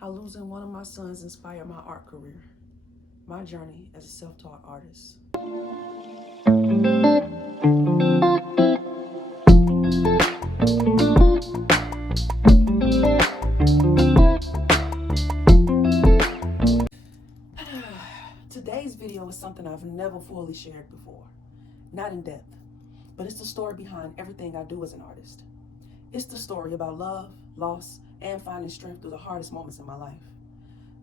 How losing one of my sons inspired my art career. My journey as a self-taught artist. Today's video is something I've never fully shared before. Not in depth, but it's the story behind everything I do as an artist. It's the story about love, loss, and finding strength through the hardest moments in my life.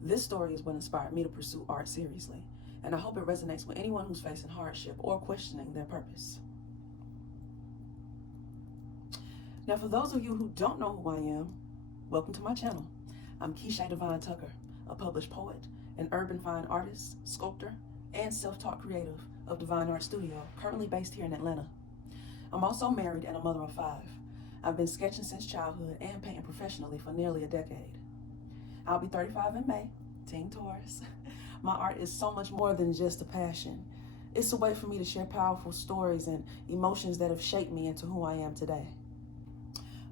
This story is what inspired me to pursue art seriously, and I hope it resonates with anyone who's facing hardship or questioning their purpose. Now, for those of you who don't know who I am, welcome to my channel. I'm Keisha Divine Tucker, a published poet, an urban fine artist, sculptor, and self-taught creative of DevineArt Studio, currently based here in Atlanta. I'm also married and a mother of 5. I've been sketching since childhood and painting professionally for nearly a decade. I'll be 35 in May, Teen Taurus. My art is so much more than just a passion. It's a way for me to share powerful stories and emotions that have shaped me into who I am today.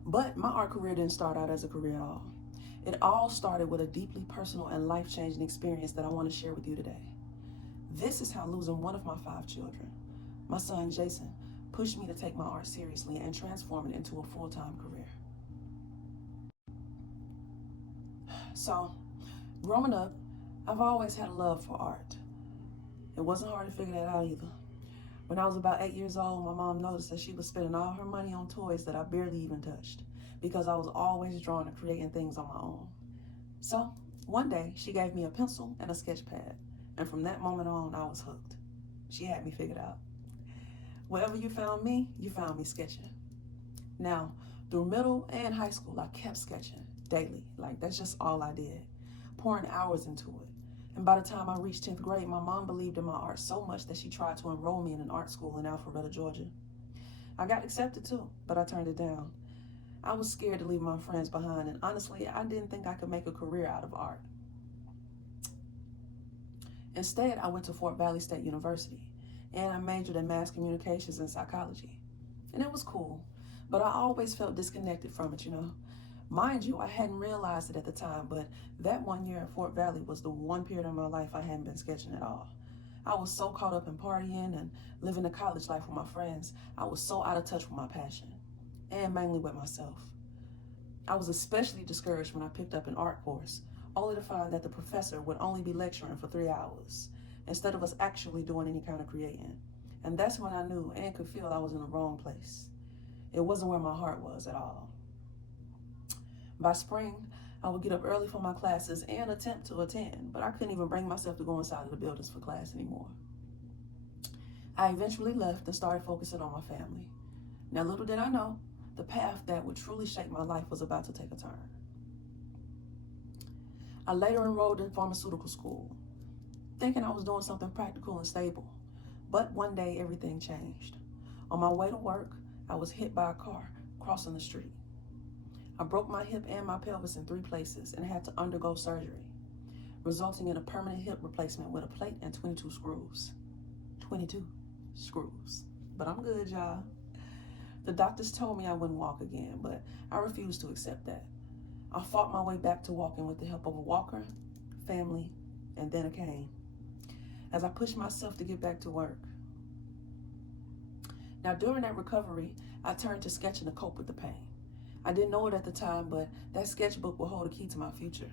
But my art career didn't start out as a career at all. It all started with a deeply personal and life-changing experience that I want to share with you today. This is how losing one of my 5 children, my son Jason, pushed me to take my art seriously and transform it into a full-time career. So, growing up, I've always had a love for art. It wasn't hard to figure that out either. When I was about 8 years old, my mom noticed that she was spending all her money on toys that I barely even touched, because I was always drawn to creating things on my own. So, one day, she gave me a pencil and a sketch pad, and from that moment on, I was hooked. She had me figured out. Wherever you found me sketching. Now, through middle and high school, I kept sketching daily. That's just all I did, pouring hours into it. And by the time I reached 10th grade, my mom believed in my art so much that she tried to enroll me in an art school in Alpharetta, Georgia. I got accepted too, but I turned it down. I was scared to leave my friends behind, and honestly, I didn't think I could make a career out of art. Instead, I went to Fort Valley State University, and I majored in mass communications and psychology. And it was cool, but I always felt disconnected from it, Mind you, I hadn't realized it at the time, but that one year at Fort Valley was the one period in my life I hadn't been sketching at all. I was so caught up in partying and living the college life with my friends, I was so out of touch with my passion, and mainly with myself. I was especially discouraged when I picked up an art course, only to find that the professor would only be lecturing for 3 hours, instead of us actually doing any kind of creating. And that's when I knew and could feel I was in the wrong place. It wasn't where my heart was at all. By spring, I would get up early for my classes and attempt to attend, but I couldn't even bring myself to go inside of the buildings for class anymore. I eventually left and started focusing on my family. Now, little did I know, the path that would truly shape my life was about to take a turn. I later enrolled in pharmaceutical school, thinking I was doing something practical and stable. But one day, everything changed. On my way to work, I was hit by a car crossing the street. I broke my hip and my pelvis in 3 places and had to undergo surgery, resulting in a permanent hip replacement with a plate and 22 screws. 22 screws. But I'm good, y'all. The doctors told me I wouldn't walk again, but I refused to accept that. I fought my way back to walking with the help of a walker, family, and then a cane, as I pushed myself to get back to work. Now, during that recovery, I turned to sketching to cope with the pain. I didn't know it at the time, but that sketchbook will hold a key to my future.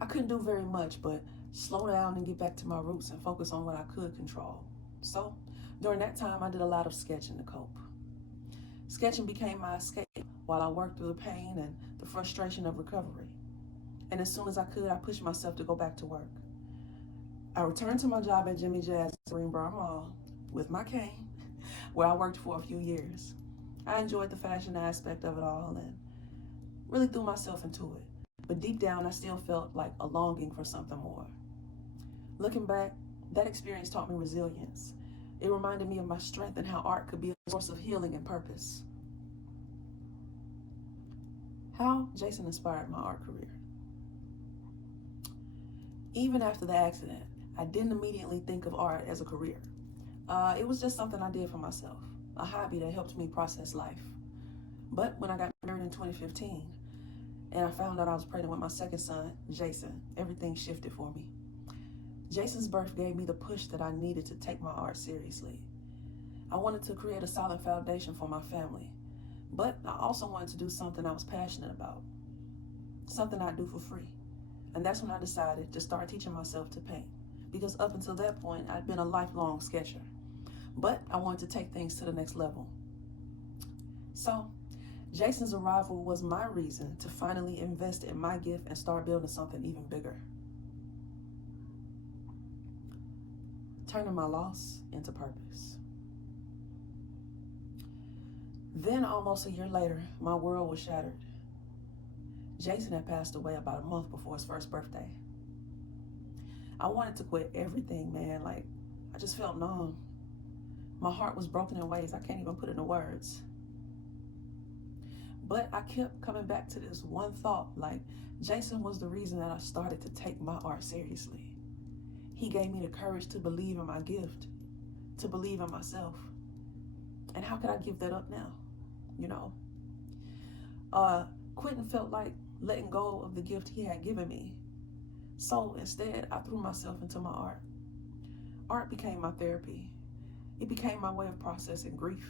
I couldn't do very much, but slow down and get back to my roots and focus on what I could control. So, during that time, I did a lot of sketching to cope. Sketching became my escape while I worked through the pain and the frustration of recovery. And as soon as I could, I pushed myself to go back to work. I returned to my job at Jimmy Jazz Greenbrier Mall with my cane, where I worked for a few years. I enjoyed the fashion aspect of it all and really threw myself into it. But deep down, I still felt like a longing for something more. Looking back, that experience taught me resilience. It reminded me of my strength and how art could be a source of healing and purpose. How Jason inspired my art career. Even after the accident, I didn't immediately think of art as a career. It was just something I did for myself, a hobby that helped me process life. But when I got married in 2015, and I found out I was pregnant with my second son, Jason. Everything shifted for me. Jason's birth gave me the push that I needed to take my art seriously. I wanted to create a solid foundation for my family, but I also wanted to do something I was passionate about, something I do for free. And that's when I decided to start teaching myself to paint, because up until that point, I'd been a lifelong sketcher, but I wanted to take things to the next level. So Jason's arrival was my reason to finally invest in my gift and start building something even bigger. Turning my loss into purpose. Then almost a year later, my world was shattered. Jason had passed away about a month before his first birthday. I wanted to quit everything, man. Like, I just felt numb. My heart was broken in ways I can't even put into words. But I kept coming back to this one thought, like, Jason was the reason that I started to take my art seriously. He gave me the courage to believe in my gift, to believe in myself. And how could I give that up now? You know? Quitting felt like letting go of the gift he had given me. So instead, I threw myself into my art. Art became my therapy. It became my way of processing grief,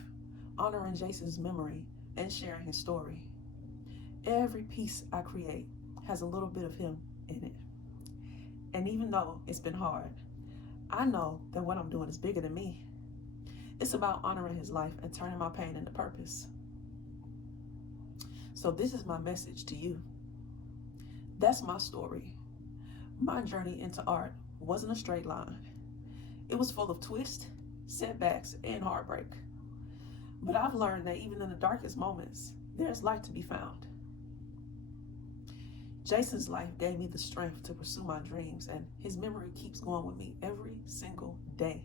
honoring Jason's memory, and sharing his story. Every piece I create has a little bit of him in it. And even though it's been hard, I know that what I'm doing is bigger than me. It's about honoring his life and turning my pain into purpose. So this is my message to you. That's my story. My journey into art wasn't a straight line. It was full of twists, setbacks, and heartbreak. But I've learned that even in the darkest moments, there's light to be found. Jason's life gave me the strength to pursue my dreams, and his memory keeps going with me every single day.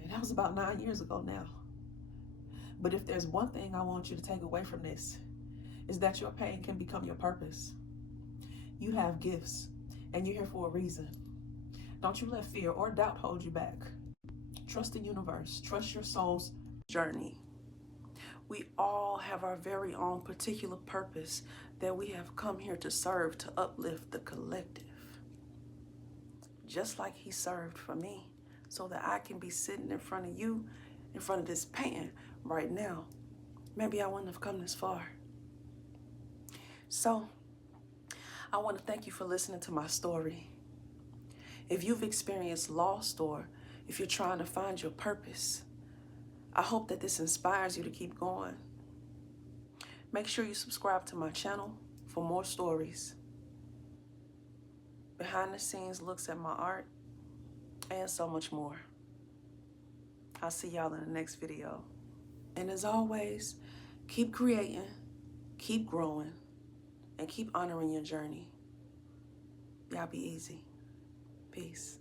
And that was about 9 years ago now. But if there's one thing I want you to take away from this, is that your pain can become your purpose. You have gifts, and you're here for a reason. Don't you let fear or doubt hold you back. Trust the universe. Trust your soul's journey. We all have our very own particular purpose that we have come here to serve, to uplift the collective. Just like he served for me, so that I can be sitting in front of you, in front of this painting right now. Maybe I wouldn't have come this far. So, I want to thank you for listening to my story. If you've experienced loss, or if you're trying to find your purpose, I hope that this inspires you to keep going. Make sure you subscribe to my channel for more stories, behind the scenes looks at my art, and so much more. I'll see y'all in the next video. And as always, keep creating, keep growing, and keep honoring your journey. Y'all be easy. Peace.